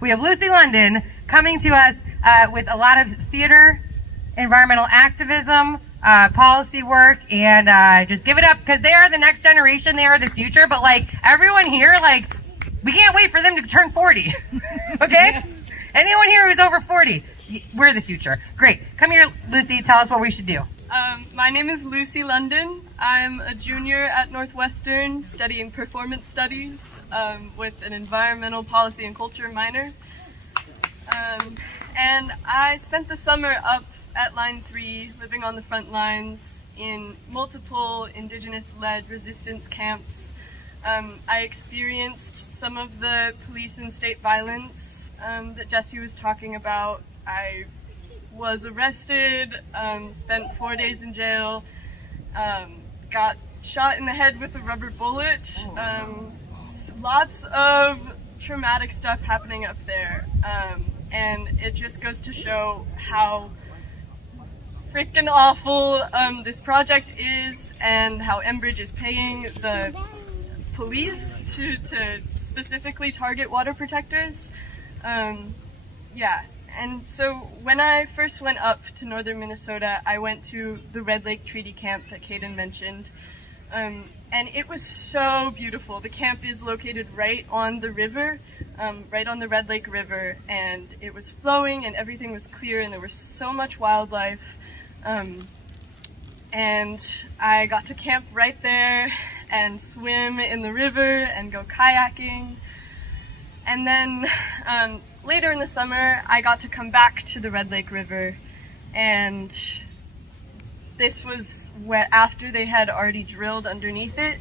we have Lucy London coming to us with a lot of theater, environmental activism, policy work, and just give it up because they are the next generation. They are the future. But like everyone here, like we can't wait for them to turn 40. Okay? Anyone here who's over 40, we're the future. Great. Come here, Lucy. Tell us what we should do. My name is Lucy London. I'm a junior at Northwestern studying performance studies with an environmental policy and culture minor. And I spent the summer up at Line 3, living on the front lines in multiple Indigenous-led resistance camps. I experienced some of the police and state violence that Jesse was talking about. I was arrested, spent 4 days in jail, got shot in the head with a rubber bullet. Lots of traumatic stuff happening up there. And it just goes to show how freaking awful this project is and how Enbridge is paying the police to specifically target water protectors. Yeah, and so when I first went up to northern Minnesota, I went to the Red Lake Treaty Camp that Kaden mentioned. And it was so beautiful. The camp is located right on the river, right on the Red Lake River, and it was flowing and everything was clear and there was so much wildlife. And I got to camp right there and swim in the river and go kayaking. And then later in the summer, I got to come back to the Red Lake River, and this was after they had already drilled underneath it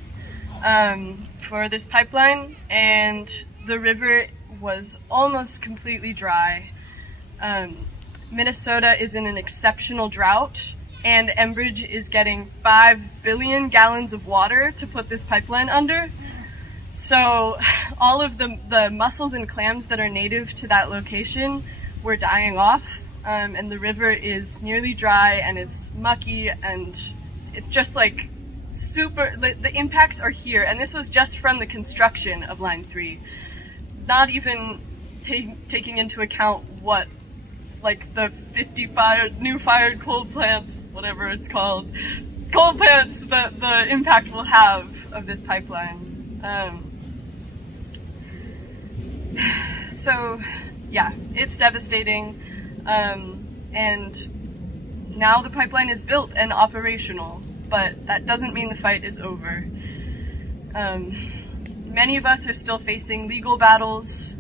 for this pipeline, and the river was almost completely dry. Minnesota is in an exceptional drought, and Enbridge is getting 5 billion gallons of water to put this pipeline under. So all of the mussels and clams that are native to that location were dying off, and the river is nearly dry and it's mucky, and it just like the impacts are here. And this was just from the construction of Line 3, not even taking into account what like the 50 new fired coal plants, whatever it's called, coal plants that the impact will have of this pipeline. So yeah, it's devastating. And now the pipeline is built and operational, but that doesn't mean the fight is over. Many of us are still facing legal battles,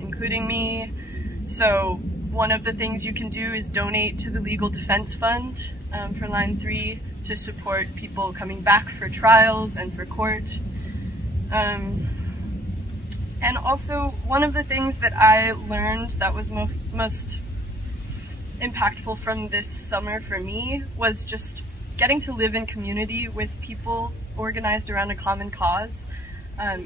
including me. So one of the things you can do is donate to the Legal Defense Fund for Line 3 to support people coming back for trials and for court. And also, one of the things that I learned that was most impactful from this summer for me was just getting to live in community with people organized around a common cause.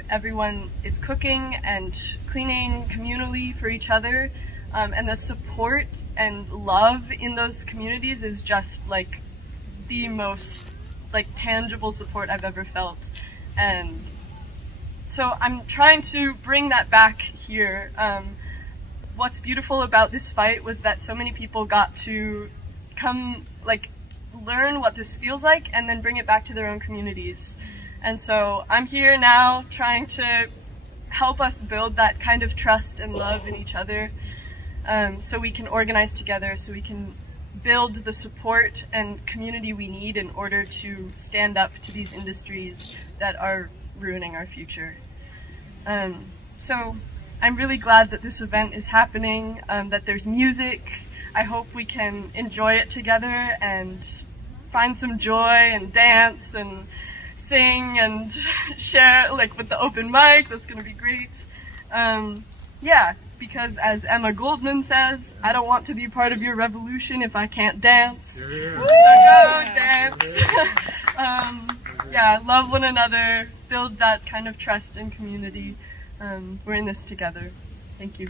Everyone is cooking and cleaning communally for each other. And the support and love in those communities is just like the most like tangible support I've ever felt. And so I'm trying to bring that back here. What's beautiful about this fight was that so many people got to come like learn what this feels like and then bring it back to their own communities. And so I'm here now trying to help us build that kind of trust and love in each other. So we can organize together, so we can build the support and community we need in order to stand up to these industries that are ruining our future. So I'm really glad that this event is happening, that there's music. I hope we can enjoy it together and find some joy and dance and sing and share like with the open mic. That's gonna be great. Yeah. Because as Emma Goldman says, I don't want to be part of your revolution if I can't dance. Yeah. So go dance. Yeah, love one another, build that kind of trust and community. We're in this together. Thank you.